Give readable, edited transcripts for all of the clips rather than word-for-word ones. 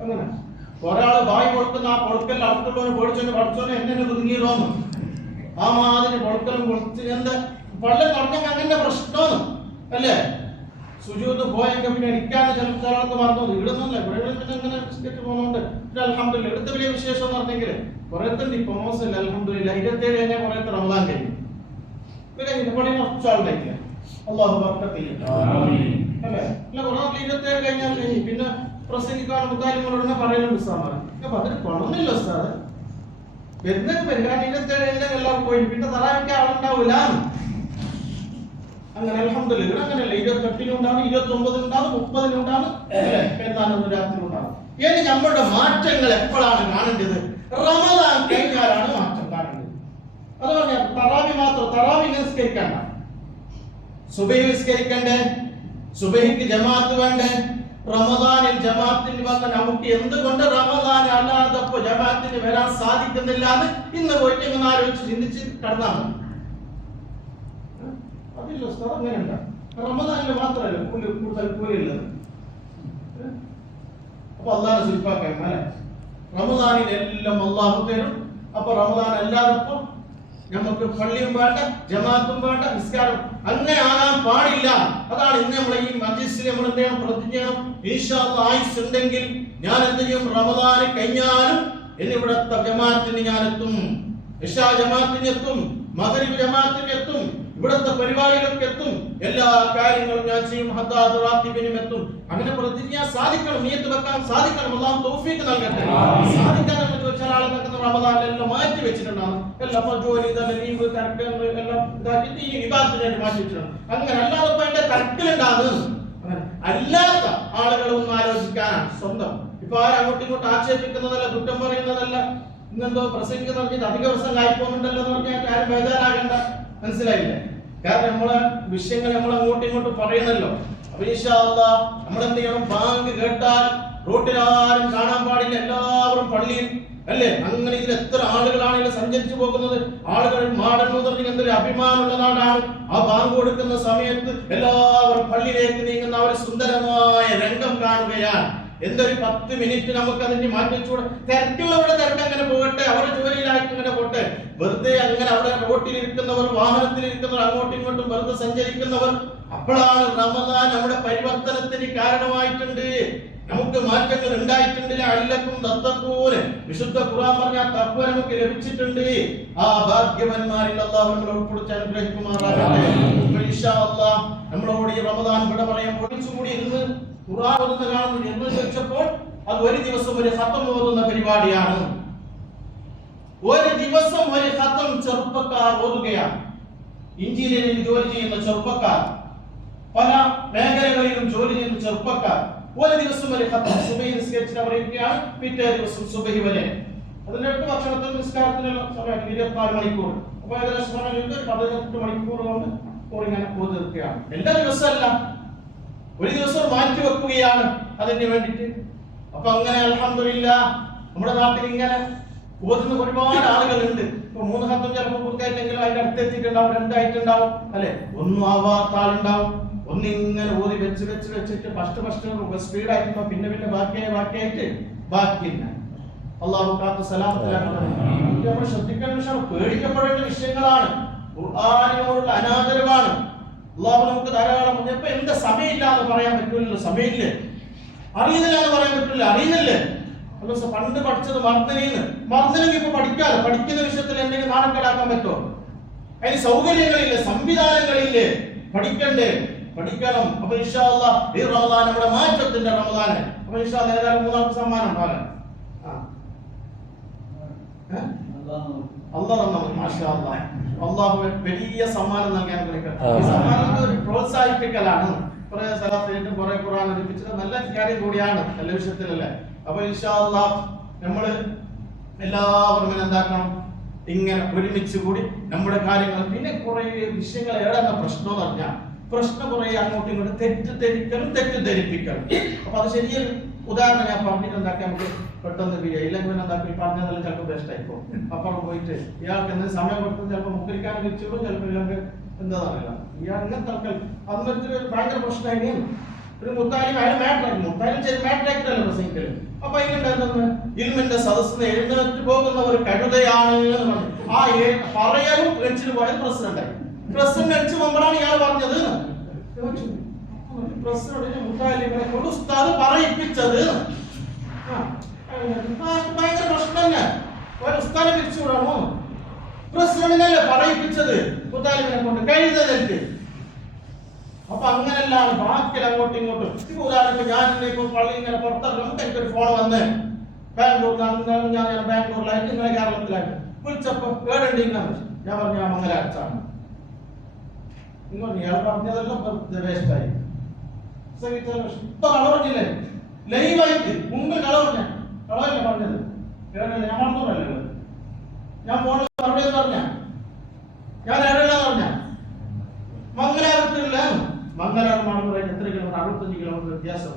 അങ്ങനെ ഒരാള് വായി കൊടുക്കുന്ന ആ പൊളുക്കൽ അടുത്തുള്ളവന് പൊളിച്ചോന് പഠിച്ചോനെ എന്നെ കുടുങ്ങിയില്ലോന്ന് ആ മാതിരി പൊളുക്കലും പൊളിച്ച് എന്ത് പള്ളം തുടങ്ങി അങ്ങനെ പ്രശ്നമാണ് അല്ലേ? സുജൂദ് പോയെങ്കിൽ പിന്നെ അടിക്കാതെ ചിലർക്ക് മറന്നു ഇടുന്നില്ല. ഇവിടെ പിന്നെ ഇങ്ങനെ ബിസ്ക്കറ്റ് പോകുന്നുണ്ട്. പിന്നെ അൽഹംദുലില്ലാ എടുത്ത വലിയ വിശേഷം എന്ന് പറഞ്ഞെങ്കിൽ കുറേത്തണ്ട് ഇപ്പൊ മോശമില്ല. അൽഹംദുലില്ലാ 27 കഴിഞ്ഞാൽ കുറേത്തെ റമദാൻ കഴിഞ്ഞു. പിന്നെ ഇവിടെ കുറച്ചാളുണ്ടായില്ല. അല്ലാഹു ബർക്കത്ത് ചെയ്യട്ടെ. അല്ലേ? അല്ല കുറേ 27 കഴിഞ്ഞാൽ കഴിഞ്ഞു. പിന്നെ പ്രസംഗിക്കാൻ മുത്താലിമോട് പറയലുണ്ട് ഉസ്താദ്. അപ്പൊ അതിന് പണമൊന്നുമില്ല ഉസ്താദ്. വരുന്നത് പരിഹാരം 27 കഴിഞ്ഞാൽ എല്ലാവരും പോയി. പിന്നെ തറാവിക്ക് ആളുണ്ടാവൂല. അങ്ങനെ അൽഹംദുലില്ലാ അങ്ങനെയല്ല. 28-നുണ്ടാവും, 29-നുണ്ടാവും, 30-നുണ്ടാവും, പെരുന്നാളിന് രാത്രിയിലുണ്ടാവും. ഇനി നമ്മുടെ മാറ്റങ്ങൾ എപ്പോഴാണ് കാണേണ്ടത്? റമദാൻ കഴിഞ്ഞാലാണ് മാറ്റം കാണേണ്ടത്. അത് പറഞ്ഞാൽ തറാവി മാത്രം തറാവി നിസ്കരിക്കണ്ട. സുബഹി നിസ്കരിക്കണ്ടേ? സുബഹിക്ക് ജമാഅത്ത് വേണ്ടേ? റമദാനിൽ ജമാഅത്തിന് വന്ന നമുക്ക് എന്തുകൊണ്ട് റമദാൻ അല്ലാതപ്പോ ജമാഅത്തിന് വരാൻ സാധിക്കുന്നില്ല എന്ന് ഇന്ന് പോയിട്ട് ഇങ്ങനെ ആലോചിച്ച് ചിന്തിച്ച് കടന്നാൽ മതി. അതില്ല ഉസ്താദ് അങ്ങനെയുണ്ട്. റമദാനിൽ മാത്രമല്ല കൂടുതൽ കൂലിയുള്ളത്. അപ്പൊ അള്ളാഹ് സുൽഫാക്കാൻ അല്ലെ റമദാനിൽ എല്ലാം അള്ളാഹു തരും. അപ്പൊ റമദാൻ അല്ലാതപ്പോ നമുക്ക് പള്ളിയും വേണ്ട, ജമാഅത്തും വേണ്ട, നിസ്കാരം അങ്ങനെ ആകാൻ പാടില്ല. അതാണ് ഇന്ന് നമ്മളെ ഈ മജ്ലിസിൽ നമ്മൾ എന്ത് ചെയ്യണം? പ്രതിജ്ഞ ചെയ്യണം. ഇൻഷാ അല്ലാഹ് ആയുസ് ഉണ്ടെങ്കിൽ ഞാൻ എന്ത് ചെയ്യും? റമദാൻ കഴിഞ്ഞാലും എന്നിവിടത്തെ ജമാഅത്തിന് ഞാൻ എത്തും, ഇശാ ജമാഅത്തിന് എത്തും, മഗ്രിബ് ജമാഅത്തിന് എത്തും, ഇവിടത്തെ പരിപാടികൾക്ക് എത്തും, എല്ലാ കാര്യങ്ങളും ഞാൻ ചെയ്യും, ഹദ്ദാദ് റാത്തിബിനും എത്തും. അങ്ങനെ പ്രതിജ്ഞ സാധിക്കണം, നിയത്ത് വെക്കാൻ സാധിക്കണം. അല്ലാഹു തൗഫീഖ് നൽകട്ടെ. സാധിക്കാൻ ചില ആളുകൾക്ക് റമദാനിലെല്ലാം മാറ്റി വെച്ചിട്ടുണ്ടാകും. എല്ലാം ജോലി ലീവ് തർക്കങ്ങൾ എല്ലാം ഇതാക്കിയിട്ട് ഈ വിവാദത്തിന് മാറ്റി വെച്ചിട്ടുണ്ട്. അങ്ങനെ അല്ലാതെ അതിന്റെ തർക്കലുണ്ടാകും. അല്ലാത്ത ആളുകളൊന്നും ആലോചിക്കാനാണ് സ്വന്തം. ഇപ്പൊ ആരും അങ്ങോട്ടും ഇങ്ങോട്ടും ആക്ഷേപിക്കുന്നതല്ല, കുറ്റം പറയുന്നതല്ല. ഇന്നെന്തോ പ്രസംഗിക്കുന്ന പറഞ്ഞിട്ട് അധിക ദിവസം കായ്പോകുന്നുണ്ടല്ലോ എന്ന് പറഞ്ഞാൽ ആരും ബേജാറാകണ്ട. മനസ്സിലായില്ലേ? കാരണം നമ്മളെ വിഷയങ്ങൾ നമ്മൾ അങ്ങോട്ടും ഇങ്ങോട്ടും പറയണല്ലോ. അപ്പൊ ഇൻഷാ അല്ലാഹ് നമ്മൾ എന്ത് ചെയ്യണം? ബാങ്ക് കേട്ടാൽ റോട്ടിൽ ആരും കാണാൻ പാടില്ല, എല്ലാവരും പള്ളിയിൽ അല്ലേ? അങ്ങനെ ഇതിൽ എത്ര ആളുകളാണ് സഞ്ചരിച്ചു പോകുന്നത്. ആളുകൾ മാടൻ എന്തൊരു അഭിമാനമുള്ള നാടാണ്. ആ ബാങ്ക് കൊടുക്കുന്ന സമയത്ത് എല്ലാവരും പള്ളിയിലേക്ക് നീങ്ങുന്ന ഒരു സുന്ദരമായ രംഗം കാണുകയാണ്. എന്തൊരു 10 മിനിറ്റ് നമുക്ക് അതിന് മാറ്റി വെച്ചുകൂടെ? തിരക്കുള്ളവരുടെ തിരക്ക് അങ്ങനെ പോകട്ടെ, അവരുടെ ജോലിയിലായിട്ട് അങ്ങനെ പോട്ടെ. വെറുതെ അങ്ങനെ അവിടെ റോട്ടിലിരിക്കുന്നവർ, വാഹനത്തിലിരിക്കുന്നവർ, അങ്ങോട്ടും ഇങ്ങോട്ടും വെറുതെ സഞ്ചരിക്കുന്നവർ, അപ്പോഴാണ് റമദാൻ നമ്മുടെ പരിവർത്തനത്തിന് കാരണമായിട്ടുണ്ട്. നമുക്ക് മാറ്റങ്ങൾ ഉണ്ടായിട്ടുണ്ട്. അല്ലക്കും തത്തക്കൂന് വിശുദ്ധ ഖുർആൻ പറഞ്ഞ തഖ്വ നമുക്ക് ലഭിച്ചിട്ടുണ്ട്. ആ ഭാഗ്യവാന്മാരിൽ അല്ലാഹു നമ്മളെ ഉൾപ്പെടുത്തി അനുഗ്രഹിക്കുമാറാകട്ടെ. ഇൻഷാ അല്ലാഹ് നമ്മളോട് ഈ റമദാൻ വിട പറയുമ്പോൾ കൂടി ഇരുന്ന് ഖുർആൻ ഓതുന്ന കാണുന്നു എന്ന് ചോദിച്ചപ്പോൾ അത് ഒരു ദിവസം ഒരു ഖത്തം ഓതുന്ന പരിപാടിയാണ്. ഒരു ദിവസം ഒരു ഖത്തം ചെറുപ്പക്കാർ ഓതുകയാണ്. എഞ്ചിനീയറിംഗ് ജോലി ചെയ്യുന്ന ചെറുപ്പക്കാർ, പല മേഖലകളിലും ജോലി ചെയ്യുന്ന ചെറുപ്പക്കാർ ഒരു ദിവസം ഒരു ഖത്തം സുബഹി നിസ്കരിച്ചിട്ട് പറയുകയാണ്. പിറ്റേ ദിവസം സുബഹി വരെ അതിനടുത്ത് ഭക്ഷണത്തിന് നിസ്കാരത്തിനുള്ള സമയം 24 മണിക്കൂർ. അപ്പൊ ഏകദേശം 18 മണിക്കൂർ കൊണ്ട് ഇങ്ങനെ ഓതി തീർക്കുകയാണ്. എല്ലാ ദിവസമല്ല, ഒരു ദിവസം മാറ്റി വെക്കുകയാണ് അതിന് വേണ്ടിയിട്ട്. അപ്പൊ അങ്ങനെ അൽഹംദുലില്ലാഹ് നമ്മുടെ നാട്ടിൽ ഇങ്ങനെ ഓതുന്ന ഒരുപാട് ആളുകളുണ്ട്. ഇപ്പൊ 3 ഖത്തം ചിലപ്പോൾ പൂർത്തിയായിട്ടെങ്കിലും അതിന്റെ അടുത്ത് എത്തിയിട്ടുണ്ടാവും, 2 ആയിട്ടുണ്ടാവും അല്ലെ, ഒന്നും ആവാത്ത ആളുണ്ടാവും. ഒന്നിങ്ങനെ ഓതി വെച്ചിട്ട് ഫസ്റ്റ് സ്പീഡായിട്ടുണ്ടോ, പിന്നെ ബാക്കിയായിട്ട് ബാക്കിയില്ല. അള്ളാഹു കാത്ത് സലാമത്തിലാക്കണം. നമ്മൾ ശ്രദ്ധിക്കേണ്ട വിഷയം, പേടിക്കപ്പെടേണ്ട വിഷയങ്ങളാണ്. ഖുർആനിനോടുള്ള അനാദരവാണ്. അള്ളാഹു നമുക്ക് ധാരാളം ഇപ്പൊ എന്താ സമയമില്ല എന്ന് പറയാൻ പറ്റൂലല്ലോ. സമയമില്ലേ? അറിയുന്നില്ല എന്ന് പറയാൻ പറ്റില്ല. അറിയുന്നില്ലേ? പണ്ട് പഠിച്ചത് മറന്നില്ലെങ്കിൽ ഇപ്പൊ പഠിക്കാതെ പഠിക്കുന്ന വിഷയത്തിൽ എന്തെങ്കിലും നാണക്കേടാക്കാൻ പറ്റുമോ? അതിന് സൗകര്യങ്ങളില്ലേ, സംവിധാനങ്ങളില്ലേ? പഠിക്കണ്ടേ? പഠിക്കണം. അപ്പൊ ഇൻഷാ അല്ലാഹ് ഈ റമദാൻ നമ്മുടെ മാറ്റത്തിന്റെ റമദാൻ. അപ്പൊ ഇൻഷാ അല്ലാഹ് ഏതായാലും 3ാമത്തെ സമ്മാനം പോലെ അള്ളാഹു വലിയ സമ്മാനം നൽകാൻ ഈ സമ്മാനം ഒരു പ്രോത്സാഹിപ്പിക്കലാണ്. കുറെ സ്ഥലത്ത് കുറെ ഖുർആൻ പഠിപ്പിച്ചത് നല്ല കാര്യം കൂടിയാണ്, നല്ല വിഷയത്തിലല്ലേ. അപ്പൊ ഇൻഷാ അല്ലാഹ് നമ്മള് എല്ലാവരും എന്താക്കണം? ഇങ്ങനെ ഒരുമിച്ച് കൂടി നമ്മുടെ കാര്യങ്ങൾ. പിന്നെ കുറെ വിഷയങ്ങൾ ഏടെന്ന പ്രശ്നം എന്ന് പറഞ്ഞാൽ പ്രശ്നം കുറെ അങ്ങോട്ടും ഇങ്ങോട്ടും തെറ്റിദ്ധരിപ്പിക്കലും. അപ്പൊ അത് ശരിയൊരു ഉദാഹരണം ഞാൻ പറഞ്ഞിട്ട് എന്താക്കി നമുക്ക് പെട്ടെന്ന് ഇല്ലെങ്കിൽ എന്താക്കി പറഞ്ഞതെല്ലാം ചിലപ്പോൾ ബെസ്റ്റ് ആയിപ്പോ. അപ്പം പോയിട്ട് ഇയാൾക്ക് എന്തെങ്കിലും സമയം കൊടുത്ത് ചിലപ്പോൾ മുക്കരിക്കാൻ വെച്ചോളൂ, ചിലപ്പോൾ ഇയാൾക്ക് എന്താ അറിയില്ല. ഇയാൾ ഇങ്ങനെ തർക്കൽ അന്നൊരു ഭയങ്കര പ്രശ്നമായിരുന്നു. ഒരു മുത്താലിം അയാൾ മാട്രാക്കി, മുത്താലിം ചെയ്ത് മാട്രാക്കിട്ടല്ലോ പ്രസംഗിക്കല്. അപ്പൊ അതിനുണ്ടായിരുന്നു ഇൽമിന്റെ സദസ്സിന് എഴുന്നേറ്റ് പോകുന്ന ഒരു കഴുതയാണ് എന്ന് പറഞ്ഞു. ആ പറയലും ഫ്രഞ്ചിന് പോയത് പ്രസിഡന്റായി. പ്രസിഡന്റ് അടിച്ചു മുമ്പാണ് ഇയാൾ പറഞ്ഞത്. പ്രസിഡന്റ് മുത്താലിമിനെ കൊണ്ട് ഉസ്താദ് പറയിപ്പിച്ചത്. ഭയങ്കര പ്രശ്നം തന്നെ. ഒരു ഉസ്താദിനെ പിരിച്ചുവിടാമോ? പ്രസിഡന്റിനല്ലേ പറയിപ്പിച്ചത് മുത്താലിമിനെ കൊണ്ട് കഴുതലേക്ക്. അപ്പൊ അങ്ങനെല്ലാം ബാക്കിൽ അങ്ങോട്ടും ഇങ്ങോട്ടും. ഇപ്പൊ ഉദാഹരണം ഞാൻ ഇപ്പൊ പള്ളി ഇങ്ങനെ പുറത്തിറങ്ങുമ്പോൾ എനിക്കൊരു ഫോൺ വന്ന് ബാംഗ്ലൂരിൽ, ഞാൻ ബാംഗ്ലൂരിലായിട്ട് ഇങ്ങനെ കേരളത്തിലായിട്ട് വിളിച്ചപ്പോ ഏടുണ്ടെങ്കിൽ ഞാൻ പറഞ്ഞു ഞാൻ മംഗലാഴ്ചാണ്. ഇയാൾ പറഞ്ഞതെല്ലാം വേസ്റ്റായി. ഇപ്പൊ കള പറഞ്ഞില്ലേ ലൈവായിട്ട് മുമ്പ് കള പറഞ്ഞ കളവല്ല പറഞ്ഞത്. ഏടല്ല ഞാൻ മറന്നൂരല്ലേ ഞാൻ ഫോണിൽ മറുപടി പറഞ്ഞ ഞാൻ ഏടല്ലെന്ന് പറഞ്ഞ മംഗലാപുരത്തില്ല. മംഗലാപുരം മണപ്പുറ എത്ര കിലോമീറ്റർ? 65 കിലോമീറ്റർ വ്യത്യാസം.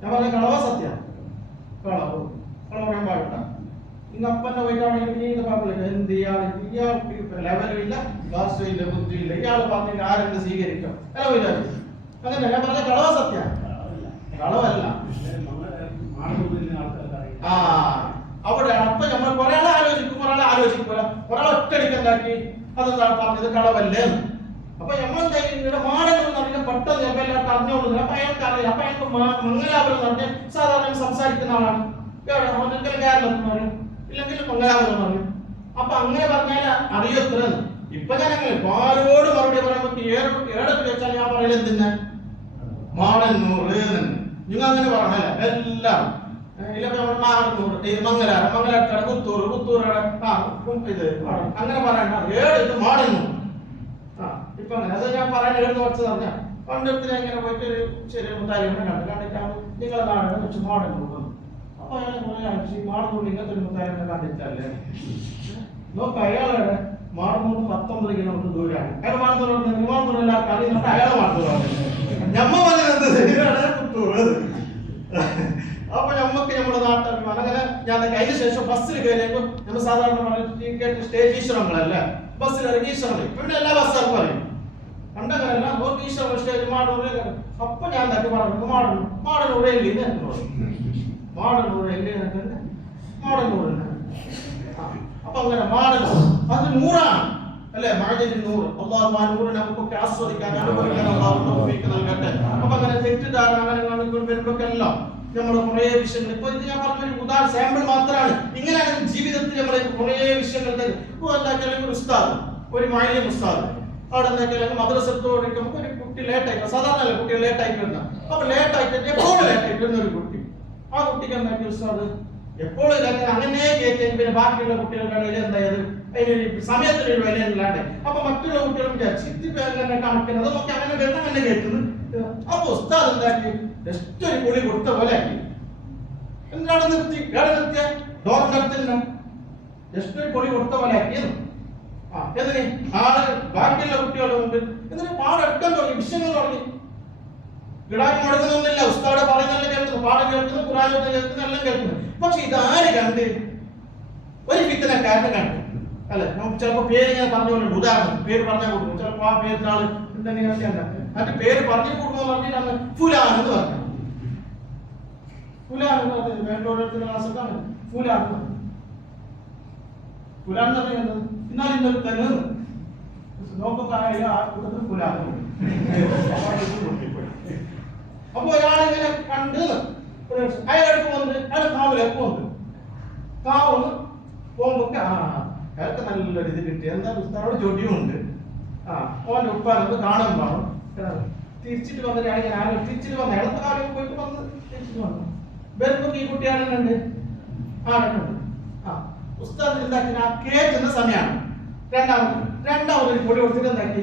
ഞാൻ പറഞ്ഞ കളവ സത്യം. കളവ് പറയാൻ പാടില്ല. ഇങ്ങപ്പന്നെ പോയിട്ടാണെങ്കിൽ എന്ത് ഇയാൾക്ക് ലെവലില്ല, ഭാഷയില്ല, ബുദ്ധിയില്ല. ഇയാൾ പറഞ്ഞിട്ട് ആരെന്ത് സ്വീകരിക്കാം അല്ല വിചാരിച്ചു. അങ്ങനെ ഞാൻ പറഞ്ഞ കളവ സത്യം, കളവല്ല. അവിടെ അപ്പൊ നമ്മൾ കുറെ ആളെ ആലോചിക്കും, ഒരാളെ ആലോചിക്കൂല, ഒരാളെ ഒറ്റടിക്കുണ്ടാക്കി അതെന്താണ് പറഞ്ഞത് കളവല്ലേ. അപ്പൊ നമ്മൾ മാടകൾ പറഞ്ഞ പെട്ടെന്ന് എല്ലാവർക്കും അറിഞ്ഞോളുന്നില്ല. അപ്പൊ അയാൾക്ക് അറിയില്ല. അപ്പൊ അയാൾക്ക് മംഗലാപുരം എന്ന് പറഞ്ഞ സാധാരണ സംസാരിക്കുന്ന ആളാണ്. ഒരിക്കലും കേരളത്തിൽ പറയും, ഇല്ലെങ്കിൽ മംഗലാപുരം പറയും. അപ്പൊ അങ്ങനെ പറഞ്ഞാൽ അറിയത്ര. ഇപ്പൊ ഞാൻ അങ്ങനെ ആരോട് മറുപടി പറയുമ്പോ ഏടൊക്കെ വെച്ചാൽ ഞാൻ പറയല എന്തിനാ മാടന്നൂറ്. നിങ്ങൾ അങ്ങനെ പറയണല്ല എല്ലാം. മംഗലാരം, മംഗലാറ്റട, പുത്തൂർ, പുത്തൂരട ഇത് അങ്ങനെ പറയണ്ട. ഏട് ഇത് മാടന്നൂർ. ഇപ്പൊ അങ്ങനെ അത് ഞാൻ പറയാൻ എഴുതുന്ന കുറച്ച് പറഞ്ഞ പണ്ടത്തിന് എങ്ങനെ പോയിട്ട് ഒരു ചെറിയ മുത്താലിനെ കണ്ടിട്ടാണ് നിങ്ങളെ നാടാണ് വെച്ച് മാടന്നൂർ. അപ്പൊ അയാൾ പറയാ മാടന്നൂർ ഇങ്ങനത്തെ ഒരു മുത്താലിനെ കണ്ടിട്ടല്ലേ നോക്ക. അയാളുടെ മാടന്നൂർ 19 കിലോമീറ്റർ ദൂരമാണ്. അയാൾ മാടന്നൂർ മാടന്നൂർ എല്ലാവർക്കും അറിയുന്നുണ്ട്. അയാളെ മാടന്നൂറാണ്. ഞമ്മ പറഞ്ഞത് ശരിയാണ് പുത്തൂർ. അപ്പൊ നമ്മക്ക് നമ്മുടെ നാട്ടഭിമാനം. അങ്ങനെ ഞാൻ അതിന് ശേഷം ബസ്സിൽ കയറിയപ്പോ നമ്മൾ സാധാരണ സ്റ്റേജ് ഈശ്വരങ്ങളല്ല ബസ്സിൽ ഇറങ്ങി ഈശ്വരങ്ങൾ. ഇവിടെ എല്ലാ ബസ്സുകാർക്കും അറിയും. പണ്ടങ്ങനല്ല ഓർക്ക് ഈശ്വരങ്ങൾ സ്റ്റേജ് മാടൂർ. അപ്പൊ ഞാൻ എന്തൊക്കെ പറഞ്ഞു മാടനൂർ എല്ലി മാടനൂർ എല്ലി മാടനൂർ. അപ്പൊ അങ്ങനെ മാടനൂർ അത് 100 അല്ലെ? മഴയിൽ 100. അള്ളാഹു ആ 100 നമുക്കൊക്കെ ആസ്വദിക്കാൻ അനുഭവിക്കാൻ അള്ളാഹു തൗഫീഖ് നൽകട്ടെ. അപ്പൊ അങ്ങനെ തെറ്റിദ്ധാരണ അങ്ങനെ വരുമ്പോഴെല്ലാം നമ്മുടെ കുറെ വിഷയങ്ങൾ. ഇപ്പൊ ഇത് ഞാൻ പറഞ്ഞൊരു ഉദാഹരണം സാമ്പിൾ മാത്രമാണ്. ഇങ്ങനെയാണ് ജീവിതത്തിൽ നമ്മളെ കുറെ വിഷയങ്ങൾ തരും. ഇപ്പൊ എന്താക്കിയാലും ഒരു ഉസ്താദ്, ഒരു മാലിന്യം ഉസ്താദ് അവിടെ എന്താക്കിയാലും മദ്രസത്തോടെ ഒരു കുട്ടി ലേറ്റായിട്ട്, സാധാരണ കുട്ടികൾ ലേറ്റായിട്ട് വരുന്ന. അപ്പൊ ലേറ്റായിട്ട് എപ്പോഴും ലേറ്റായിട്ട് വരുന്ന ഒരു കുട്ടി, ആ കുട്ടിക്ക് എന്താക്കി ഉസ്താദ് എപ്പോഴും അങ്ങനെ കയറ്റി. പിന്നെ ബാക്കിയുള്ള കുട്ടികളുടെ ഇടയിൽ എന്തായത് അതിനൊരു സമയത്തിനൊരു വിലയില്ലാണ്ട്. അപ്പൊ മറ്റുള്ള കുട്ടികളും വിചാരിച്ചു ഇതിപ്പോ എങ്ങനെ കാണിക്കുന്നത് നോക്കി അങ്ങനെ വരുന്ന അങ്ങനെ കയറ്റുന്നത്. അപ്പൊ ഉസ്താദ് എന്താക്കി ജസ്റ്റ് ഒരു കുളി കൊടുത്ത പോലെ ആക്കി. എന്താണ് നിർത്തി നിർത്തിയ ഡോറിന്റെ അടുത്ത് ജസ്റ്റ് ഒരു കുളി കൊടുത്ത പോലെ ആക്കി. എന്തിന് ആള് ബാക്കിയുള്ള കുട്ടികളുടെ മുമ്പിൽ എന്തിന് പാടെടുക്കാൻ തുടങ്ങി, വിഷയങ്ങൾ തുടങ്ങി. കിടാക്കി മുടങ്ങുന്നൊന്നുമില്ല. ഉസ്താദ് പറയുന്നല്ല കേൾക്കുന്നു, പാഠം കേൾക്കുന്നു, ഖുർആൻ കേൾക്കുന്നു, എല്ലാം കേൾക്കുന്നു. പക്ഷെ ഇതാര് കണ്ട്? ഒരു ഫിത്തനക്കാരനെ കണ്ടു അല്ലെ? നമുക്ക് ചിലപ്പോ പേര് ഇങ്ങനെ പറഞ്ഞുകൊണ്ടുണ്ട്. ഉദാഹരണം പേര് പറഞ്ഞാൽ കൊടുക്കും. ചിലപ്പോ ആ പേരിന്റെ ആള് മറ്റു പേര് പറഞ്ഞു കൊടുക്കുമ്പോൾ പറഞ്ഞിട്ടാണ് ഫുലാൻ എന്ന് പറഞ്ഞു. ഫുലാൻ എന്ന് പറഞ്ഞത് ബാംഗ്ലൂരിലെ ക്ലാസ്സൊക്കെ ഫുലാൻ ഫുലാൻ എന്ന് പറയുന്നത് എന്നാലും ഇന്നൊരു തന്നെ നോക്കുമ്പോ ആ കൂട്ടത്തിൽ ഫുലാൻ. അപ്പൊ ഒരാളിങ്ങനെ കണ്ട് അയാൾക്ക് വന്ന് അയാൾ കാവിലേക്ക് വന്നു. കാവൊന്ന് പോകുമ്പോ അയാൾക്ക് നല്ലൊരു ഇത് കിട്ടി. എന്താ ഉസ്താദോട് ജോലിയും ഉണ്ട്. ഓന്റെ ഉപ്പാനൊന്ന് കാണാൻ പാടും. തിരിച്ചിട്ട് വന്നിട്ട് ഞാൻ തിരിച്ചിട്ട് വന്ന ഇടത്ത കാലം പോയിട്ട് വന്ന് തിരിച്ചിട്ട് വന്നു. വരുമ്പോ ഈ കുട്ടി ആടുന്നുണ്ട് ആടുന്നുണ്ട്. ഉസ്താദ് എന്താക്കി ആ കേറ്റുന്ന സമയമാണ്. രണ്ടാമത് പൊടി കൊടുത്തിട്ട് എന്താക്കി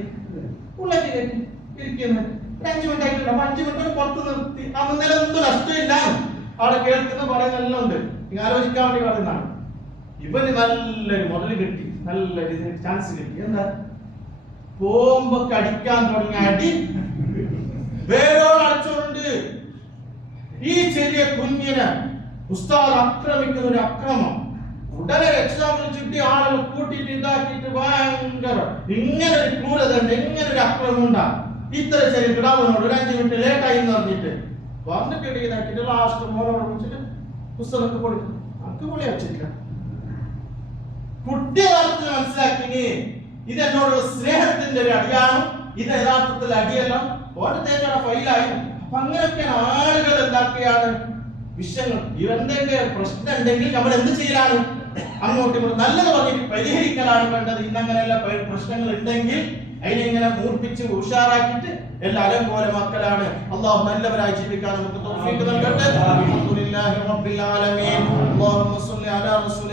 ഉള്ളേക്ക് കയറ്റി ഇരിക്കുന്നു. 5 മിനിറ്റ് ആയിട്ടുണ്ട്. അപ്പൊ 5 മിനിറ്റ് പുറത്ത് നിർത്തി. അന്നേരം ഒന്നും നഷ്ടമില്ല. അവിടെ കേൾക്കുന്ന പറയുന്നെല്ലാം ഉണ്ട്. നിങ്ങൾ ആലോചിക്കാൻ വേണ്ടി പറയുന്നതാണ്. ഇവന് നല്ലൊരു മുതൽ കിട്ടി, നല്ലൊരു ചാൻസ് കിട്ടി. എന്താ ബോംബൊക്കെ അടിക്കാൻ തുടങ്ങിയ അടി വേരോട് അടിച്ചുകൊണ്ട് ഈ ചെറിയ കുഞ്ഞിനെ ഉസ്താദ് ആക്രമിക്കുന്ന ഒരു അക്രമം. ഉടനെ രക്ഷിതാക്കൾ ചുറ്റി ആളുകൾ കൂട്ടിയിട്ട് ഇതാക്കിയിട്ട് ഭയങ്കര ഇങ്ങനെ ഒരു ക്രൂരത ഉണ്ട്, ഇങ്ങനെ ഒരു അക്രമം ഉണ്ടാ. ഇത്ര ചെറിയ കിടാവിനോട് ഒരു 5 മിനിറ്റ് ലേറ്റായി എന്ന് പറഞ്ഞിട്ട് വന്നിട്ട് ഇടയിലാക്കിട്ട് ലാസ്റ്റ് മോനോട് വിളിച്ചിട്ട് പുസ്തകമൊക്കെ കൊടുക്കും. നമുക്ക് പൊളി വെച്ചിട്ടില്ല. കുട്ടി യഥാർത്ഥത്തിൽ മനസ്സിലാക്കി ഇത് എന്നോടുള്ള സ്നേഹത്തിന്റെ ഒരു അടിയാണ്, ഇത് യഥാർത്ഥത്തിൽ അടിയല്ല, ഓന്റെ തേച്ചോടെ ഫൈലായി. അപ്പൊ അങ്ങനെയൊക്കെയാണ് ആളുകൾ എന്താക്കുകയാണ് വിഷയങ്ങൾ. ഇവന്റെയൊക്കെ പ്രശ്നം ഉണ്ടെങ്കിൽ നമ്മൾ എന്ത് ചെയ്യലാണ്? അങ്ങോട്ടും ഇങ്ങോട്ടും നല്ലത് പറഞ്ഞിട്ട് പരിഹരിക്കലാണ് വേണ്ടത്. ഇന്നങ്ങനെയുള്ള പ്രശ്നങ്ങൾ ഉണ്ടെങ്കിൽ അതിനെ ഇങ്ങനെ മൂർപ്പിച്ച് ഉഷാറാക്കിയിട്ട് എല്ലാം അലങ്കോലമാക്കലാണ്. അള്ളാഹു നല്ലവരായി ജീവിക്കാൻ നമുക്ക് തൗഫീഖ് നൽകട്ടെ. അൽഹംദുലില്ലാഹി റബ്ബിൽ ആലമീൻ. അല്ലാഹുമ്മ സ്വല്ലി അലാ റസൂലി